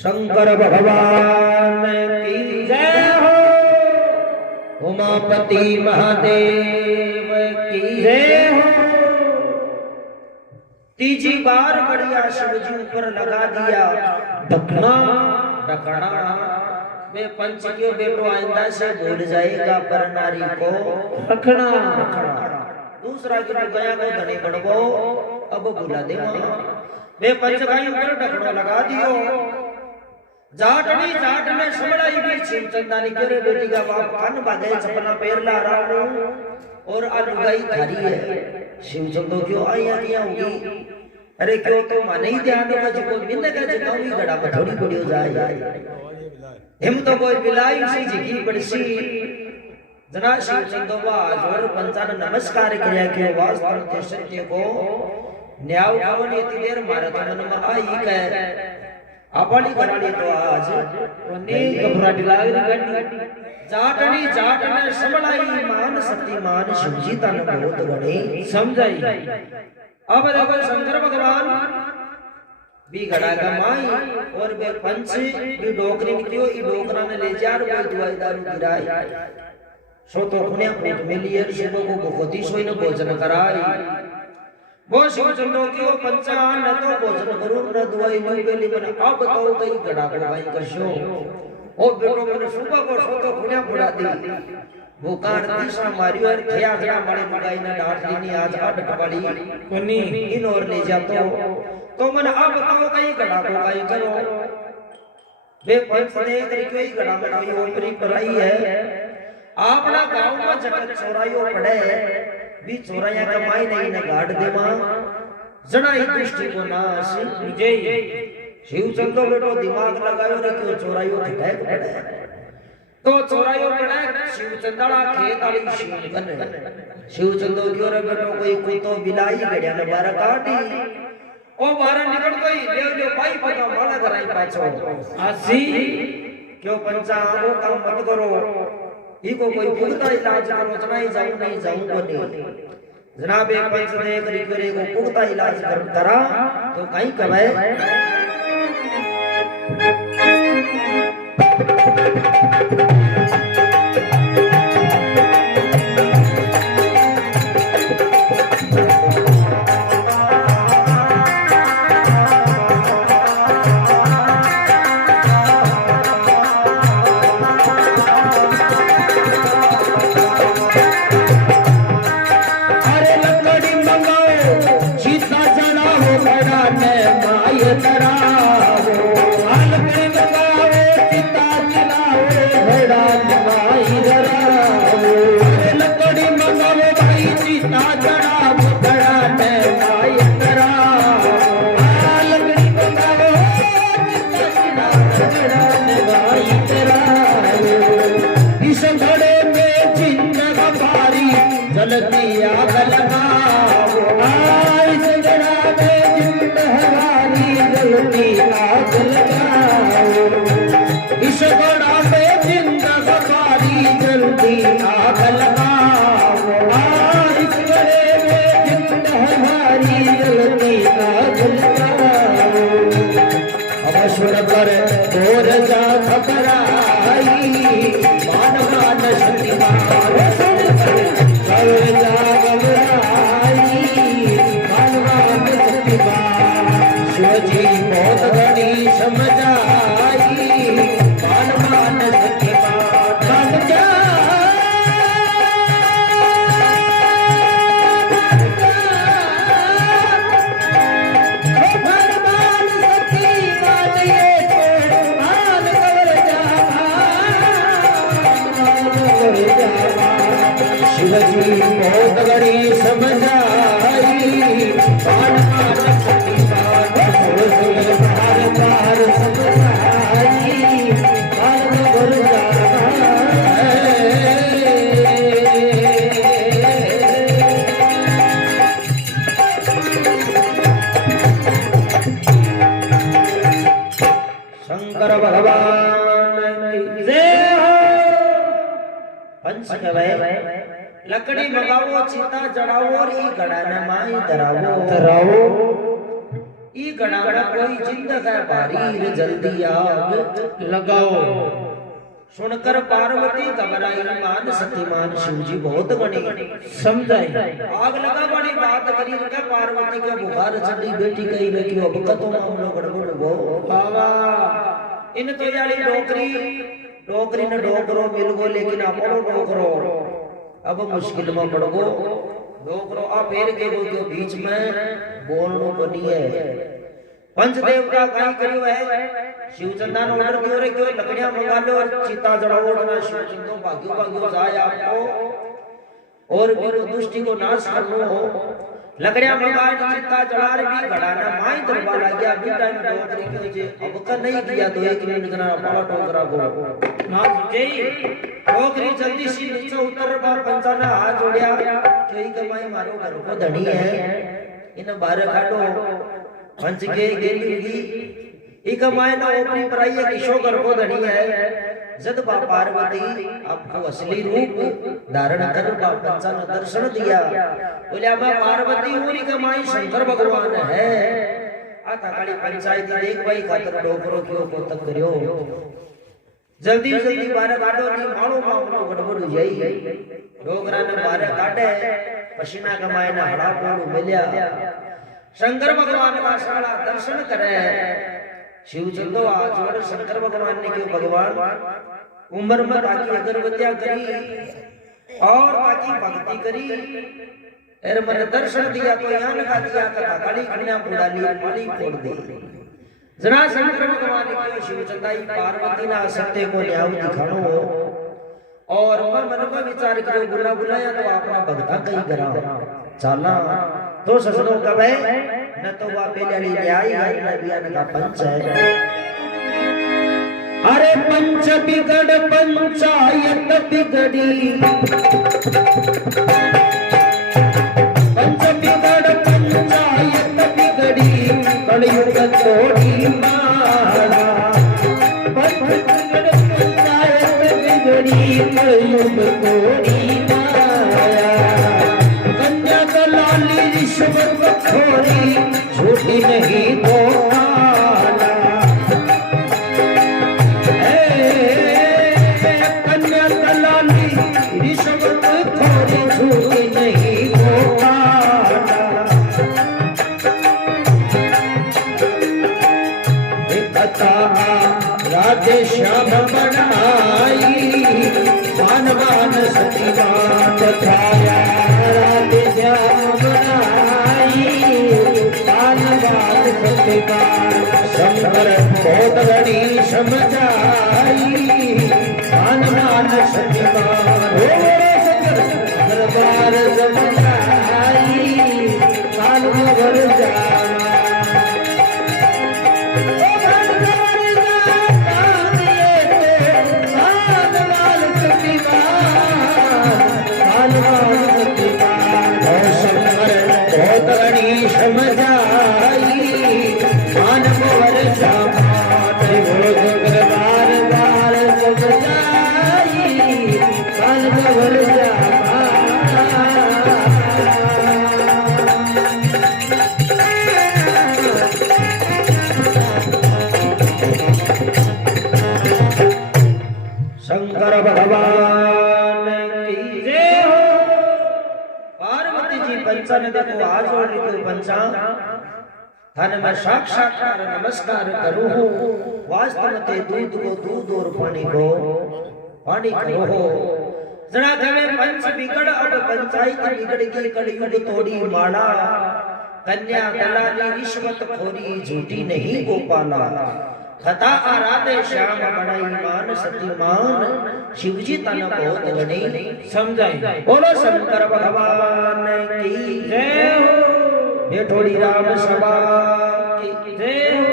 शंकर भगवान की जय हो उमापति महादेव की जय हो तीजी बार बढ़िया शिव जी ऊपर लगा दिया ढकना ढकना वे पंच के बेटो आइंदा से भूल जाएगा पर नारी को रखना। दूसरा गिर गया को धनी बढ़ो अब भूला दे वे पंच भाई ऊपर ढकना लगा दियो जाटनी जाट में समड़ाई भी छिन चंदानी करे बेटी का बाप कान बागे चपला पैर ला रहा हूं और अलुगाई थारी है शिव चंदो क्यों आई आदियां होगी अरे क्यों तो माने ही ध्यान में जो कोई मिलने का जगह ही गड़ा में थोड़ी बड़ी हो जाए हम तो कोई बिलाई से जिकी पड़सी जना शिव चंदो बाज और पंचान नमस्कार किया के वास्तव के सत्य को न्याय भवन इतनी देर मारा तो मन में आई कह अपनी घराड़ी तो आज घबराहट लाग रही जाटनी जाट में समलाई मान शक्तिमान शिवजी तन बहुत गणे समझाई। अब देखो शंकर भगवान भी घड़ा कमाई और वे पंच भी डोकरी निकलियो ई डोकरा ने ले जार कोई दवाई दारू गिराई सो तो खुने फूट में लिए शिवो को भगवती सोई ने भोजन कराई वो शिव चंद्रो की वो पंचान न तो भोजन करो न दवाई नी बेली बन अब बताओ कई घड़ा कड़वाई करशो ओ बेटो मैंने सुबह को सो तो खुने फुड़ा दी वो कार तीसरा मारी और खया खया मारे मगाई ने डांट दी आज आठ कबाड़ी कोनी इन और ले जातो तो मन अब बताओ कई घड़ा को कई करो वे पंच ने तरीके ही घड़ा में कोई ओपरी पढ़ाई है आपना गांव में जगत चोराइयो पड़े भी चोराया कमाई नहीं न गाड़ दे मां जड़ाई दृष्टि को नाश जय शिव चंदो बेटो दिमाग लगायो रे क्यों चोराइयो खटाए पड़े तो चोराइयो पड़े शिव चंदड़ा खेत वाली शिव शिव चंदो क्यों रे बेटो कोई कुतो बिलाई गड़िया ने बार काटी ओ बाहर निकल गई ले भाई पका माला कराई पाछो आसी क्यों पंचा वो काम मत करो इको कोई पुख्ता इलाज करो जना ही जाऊं नहीं जाऊं को नहीं जनाब एक पंच ने करी करे को पुख्ता इलाज कर करा तो कहीं कवे जलती आग लगाओ इस गड़ा में जिंद हमारी जलती आग लगाओ इस गड़ा में जिंद हमारी जलती आग लगाओ इस गड़े में जिंद हमारी जलती आग लगाओ अब सुन कर बोर जा घबराई मान मान सती मान सुन कर बोर जा घबराई मान मान सती मान शिवजी बहुत घड़ी समझाई मान मान सती मान मान जा शिवजी बहुत बड़ी समझाई बाण बाण सती बाण बार बार समझाई बाण गुरु शंकर भगवान की जय हो। पंच कवय लकड़ी मंगावो चिता जड़ावो और ई गड़ा न माई धरावो ई गड़ा में कोई जिंद है भारी रे जल्दी आग लगाओ सुनकर पार्वती घबराई मान सती मान शिवजी बहुत बनी समझाई आग लगा बड़ी बात करी के पार्वती के बुखार चढ़ी बेटी कही रखी अब कतो मामलो गड़बड़ हो बाबा इन तो याली डोकरी न डोकरो मिल गो लेकिन अपनो डोकरो अब मुश्किल में पड़ गो डोकरो आ पैर के गो के बीच में बोलनो बनी है पंच देवता कहीं करियो है शिव चंदन ऑर्डर दियो रे क्यों लकड़ियां मंगा लो और चिता जड़ाओ ना शिव चंदो भाग्यो जाए आपको और मेरे दुष्टि को नाश करनो हो लकड़ियां मंगा चिता जड़ा रे भी घड़ाना माई दरबार आ गया अभी टाइम डोकरी के जे अब का नहीं किया तो एक मिनट जना बड़ा टोकरा गो ना जय डोकरी जल्दी सी नीचे उतर बार पंचाना हाथ जोड़या कई कमाई मारो घर को धनी है इन बाहर काटो पंच के गेली एक कमाई ना ओपरी पराई है किशो घर को धनी है जद बा पार्वती आपको असली रूप धारण कर बा पंचाना दर्शन दिया बोले मैं पार्वती पूरी कमाई शंकर भगवान है आता काली पंचायत देख भाई खातर डोकरो क्यों को तक करियो जल्दी जल्दी बारे काटो नहीं मानो मामलो गड़बड़ हो जाई डोकरा ने बारे काटे पसीना कमाए ना हड़ा पोड़ू मिल्या शंकर भगवान का सारा दर्शन करे शिव चंदो आज और शंकर भगवान ने क्यों भगवान उम्र में ताकि अगरबत्तियां करी और ताकि भक्ति करी एर मन दर्शन दिया तो यहाँ लगा दिया कथा काली कन्या बुड़ाली माली फोड़ दी जना शंकर भगवान ने क्यों शिव चंदाई पार्वती ना सत्य को न्याय दिखानो हो और मन में विचार करो बुला बुलाया तो अपना भक्ता कहीं करा चला तो ससुरो कबे न तो वा बेली न्याय है न बियान का पंच है अरे पंच बिगड़ पंचायत बिगड़ी पंच बिगड़ पंचायत बिगड़ी कलयुग तोड़ी मारा पंच बिगड़ पंचायत बिगड़ी कलयुग तोड़ी माया कन्या दलाली रिश्वत खोरी झूठी नहीं तो कन्या दलाली रिश्वत खोरी झूठी नहीं तो राधे श्याम बनाई मान मान सती मान छाया राधे श्याम बनाई मान मान सती मान शंकर बहुत बड़ी समझाई मान मान सती मान हो शंकर दरबार समझाई मान भर जाना Hallelujah. भर जा शंकर भगवान की जय हो। पार्वती जी पंचन देखो आज और पंचा धन में साक्षात्कार नमस्कार करूं वास्तव ते दूध को दूध और पानी को पानी करो जरा कहे पंच बिगड़ अब पंचायत बिगड़ गई कलयुग तोड़ी माड़ा कन्या दलाली रिश्वत खोरी झूठी नहीं गोपाला कथा आराधे श्याम बड़ाई मान सतीमान शिवजी तन बहुत गणी समझाई बोलो शंकर भगवान की जय हो ये थोड़ी राम सभा की जय हो